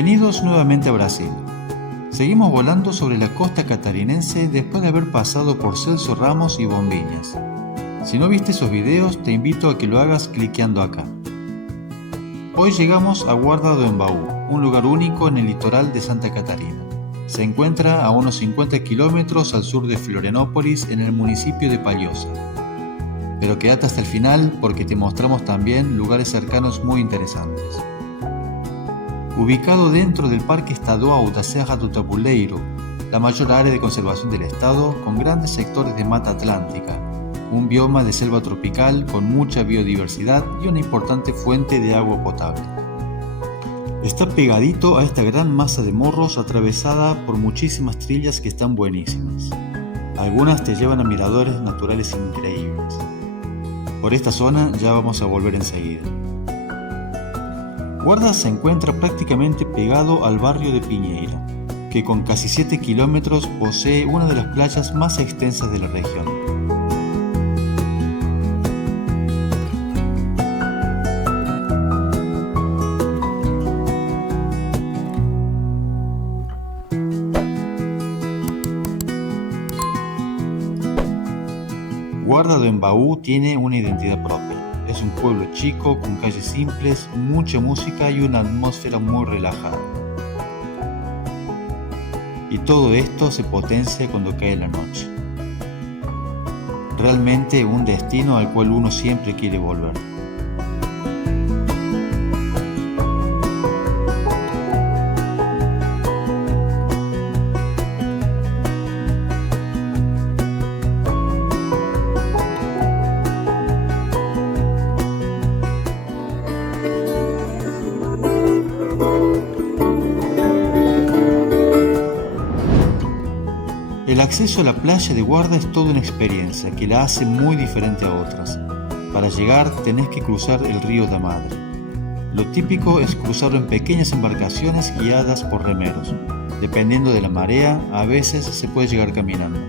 Bienvenidos nuevamente a Brasil. Seguimos volando sobre la costa catarinense después de haber pasado por Celso Ramos y Bombiñas. Si no viste esos videos, te invito a que lo hagas cliqueando acá. Hoy llegamos a Guarda do Embaú, un lugar único en el litoral de Santa Catarina. Se encuentra a unos 50 kilómetros al sur de Florianópolis, en el municipio de Palhoça. Pero quédate hasta el final porque te mostramos también lugares cercanos muy interesantes. Ubicado dentro del Parque Estadual da Serra do Tabuleiro, la mayor área de conservación del estado, con grandes sectores de mata atlántica, un bioma de selva tropical con mucha biodiversidad y una importante fuente de agua potable. Está pegadito a esta gran masa de morros atravesada por muchísimas trillas que están buenísimas. Algunas te llevan a miradores naturales increíbles. Por esta zona ya vamos a volver enseguida. Guarda se encuentra prácticamente pegado al barrio de Piñeira, que con casi 7 kilómetros posee una de las playas más extensas de la región. Guarda do Embaú tiene una identidad propia. Es un pueblo chico, con calles simples, mucha música y una atmósfera muy relajada. Y todo esto se potencia cuando cae la noche. Realmente un destino al cual uno siempre quiere volver. El acceso a la playa de Guarda es toda una experiencia que la hace muy diferente a otras. Para llegar tenés que cruzar el río da Madre. Lo típico es cruzarlo en pequeñas embarcaciones guiadas por remeros. Dependiendo de la marea, a veces se puede llegar caminando.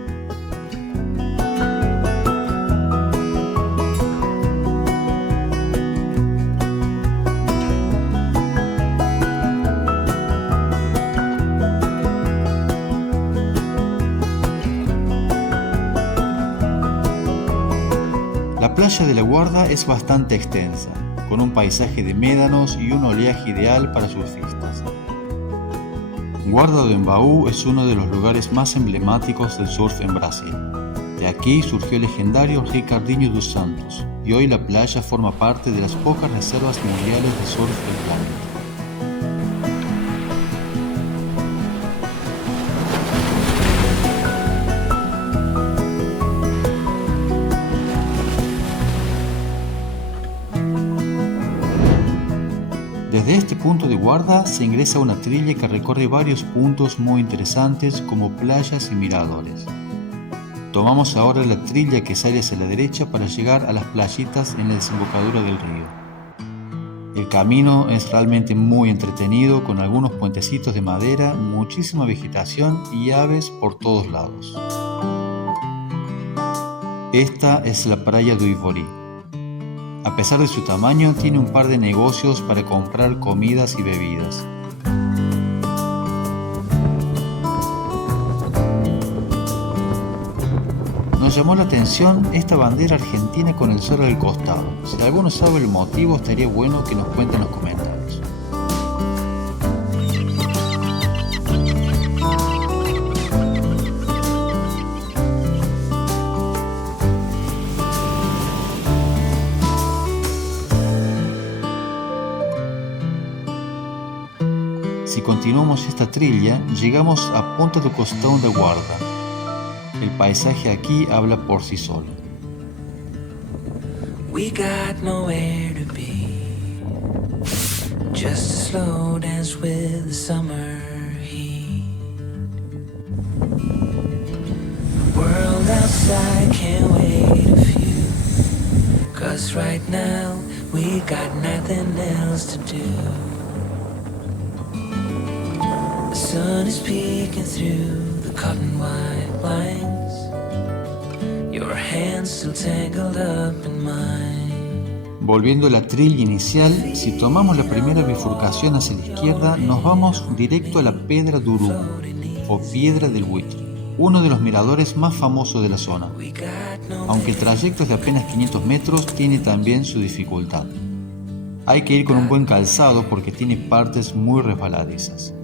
La playa de la Guarda es bastante extensa, con un paisaje de médanos y un oleaje ideal para surfistas. Guarda do Embaú es uno de los lugares más emblemáticos del surf en Brasil. De aquí surgió el legendario Ricardinho dos Santos, y hoy la playa forma parte de las pocas reservas mundiales de surf del planeta. Desde este punto de Guarda se ingresa a una trilla que recorre varios puntos muy interesantes como playas y miradores. Tomamos ahora la trilla que sale hacia la derecha para llegar a las playitas en la desembocadura del río. El camino es realmente muy entretenido, con algunos puentecitos de madera, muchísima vegetación y aves por todos lados. Esta es la playa do Ivori. A pesar de su tamaño, tiene un par de negocios para comprar comidas y bebidas. Nos llamó la atención esta bandera argentina con el sol al costado. Si alguno sabe el motivo, estaría bueno que nos cuente en los comentarios. Si continuamos esta trilla, llegamos a Ponta do Costão da Guarda. El paisaje aquí habla por sí solo. We got nowhere to be, just a slow dance with the summer heat. The world outside can't wait a few, 'cause right now we got nothing else to do. The sun is peeking through the cotton white blinds. Your hands still tangled up in mine. Volviendo a la trilla inicial, si tomamos la primera bifurcación hacia la izquierda, nos vamos directo a la Pedra d'Urum, o Piedra del Buitre, uno de los miradores más famosos de la zona. Aunque el trayecto es de apenas 500 metros, tiene también su dificultad. Hay que ir con un buen calzado porque tiene partes muy resbaladizas.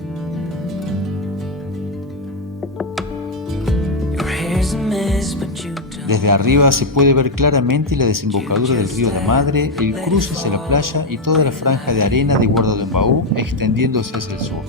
Desde arriba se puede ver claramente la desembocadura del río La Madre, el cruce hacia la playa y toda la franja de arena de Guarda-d'Embaú extendiéndose hacia el sur.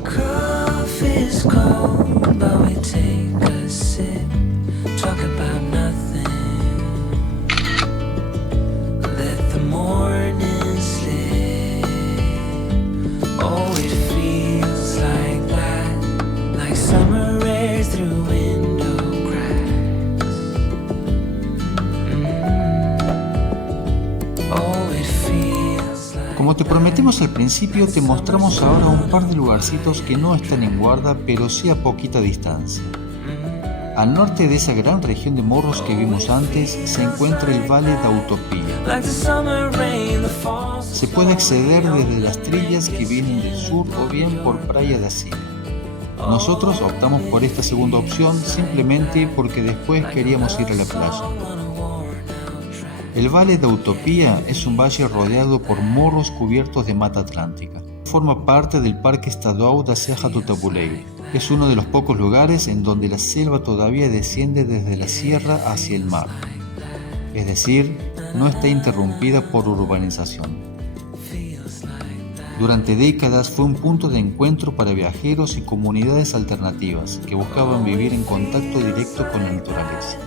Como te prometimos al principio, te mostramos ahora un par de lugarcitos que no están en Guarda, pero sí a poquita distancia. Al norte de esa gran región de morros que vimos antes, se encuentra el Valle d'Utopia. Se puede acceder desde las trillas que vienen del sur o bien por Praia da Silva. Nosotros optamos por esta segunda opción simplemente porque después queríamos ir a la playa. El Valle d'Utopia es un valle rodeado por morros cubiertos de mata atlántica. Forma parte del Parque Estadual da Serra do Tabuleiro. Es uno de los pocos lugares en donde la selva todavía desciende desde la sierra hacia el mar. Es decir, no está interrumpida por urbanización. Durante décadas fue un punto de encuentro para viajeros y comunidades alternativas que buscaban vivir en contacto directo con la naturaleza.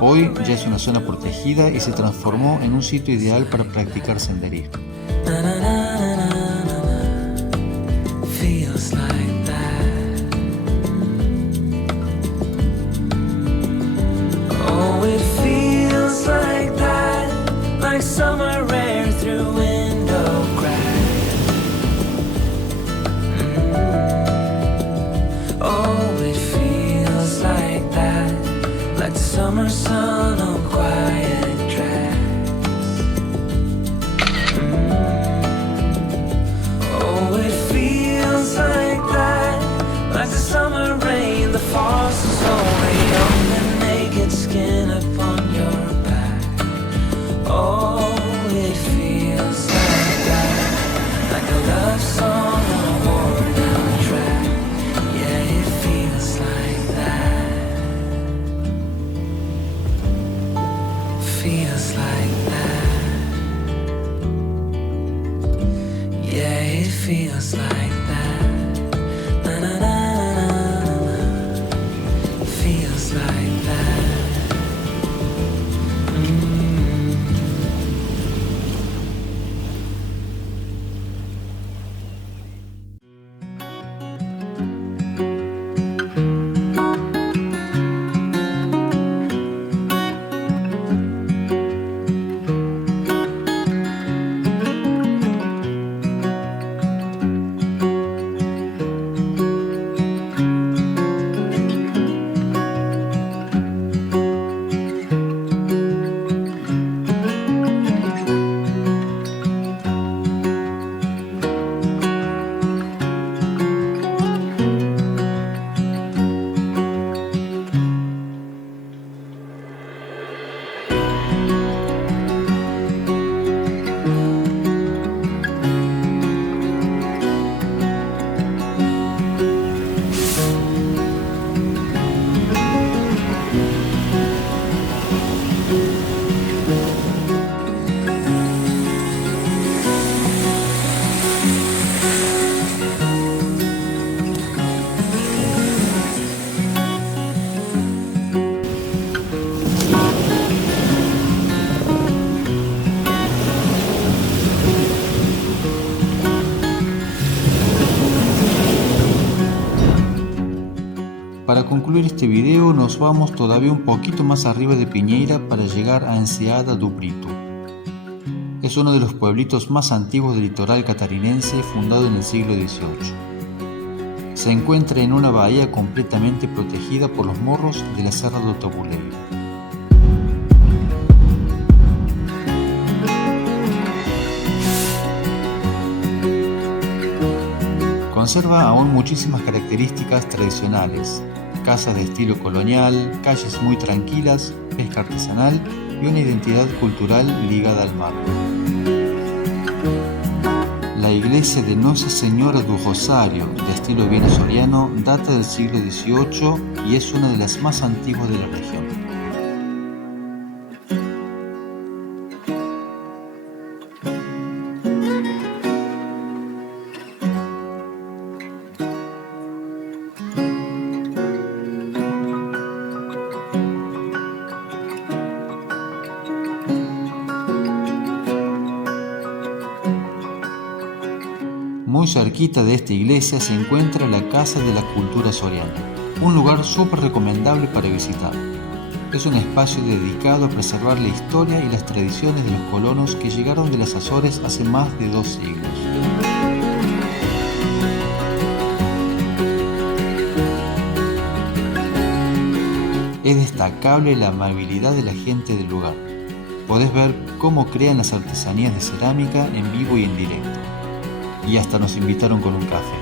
Hoy ya es una zona protegida y se transformó en un sitio ideal para practicar senderismo. Summer sun on quiet tracks. Oh, it feels like that, like the summer rain that falls slowly on the naked skin upon your back. Oh, it feels like that, like a love song on a worn out track. Yeah, it feels like that. Feels like that. Yeah, it feels like that. Na na na na na na. Feels like that. Para concluir este video nos vamos todavía un poquito más arriba de Piñeira para llegar a Enseada do Brito. Es uno de los pueblitos más antiguos del litoral catarinense, fundado en el siglo XVIII. Se encuentra en una bahía completamente protegida por los morros de la Serra do Tabuleiro. Conserva aún muchísimas características tradicionales: casas de estilo colonial, calles muy tranquilas, pesca artesanal y una identidad cultural ligada al mar. La iglesia de Nuestra Señora do Rosario, de estilo bien soriano, data del siglo XVIII y es una de las más antiguas de la región. Muy cerquita de esta iglesia se encuentra la Casa de la Cultura Soriana, un lugar súper recomendable para visitar. Es un espacio dedicado a preservar la historia y las tradiciones de los colonos que llegaron de las Azores hace más de 2 siglos. Es destacable la amabilidad de la gente del lugar. Podés ver cómo crean las artesanías de cerámica en vivo y en directo. Y hasta nos invitaron con un café.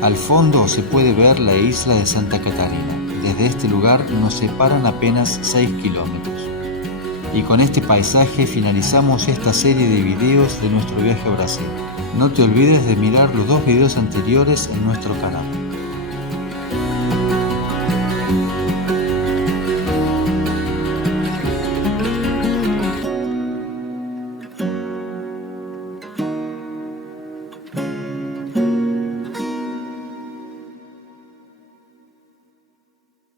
Al fondo se puede ver la isla de Santa Catarina. Desde este lugar nos separan apenas 6 kilómetros. Y con este paisaje finalizamos esta serie de videos de nuestro viaje a Brasil. No te olvides de mirar los 2 videos anteriores en nuestro canal.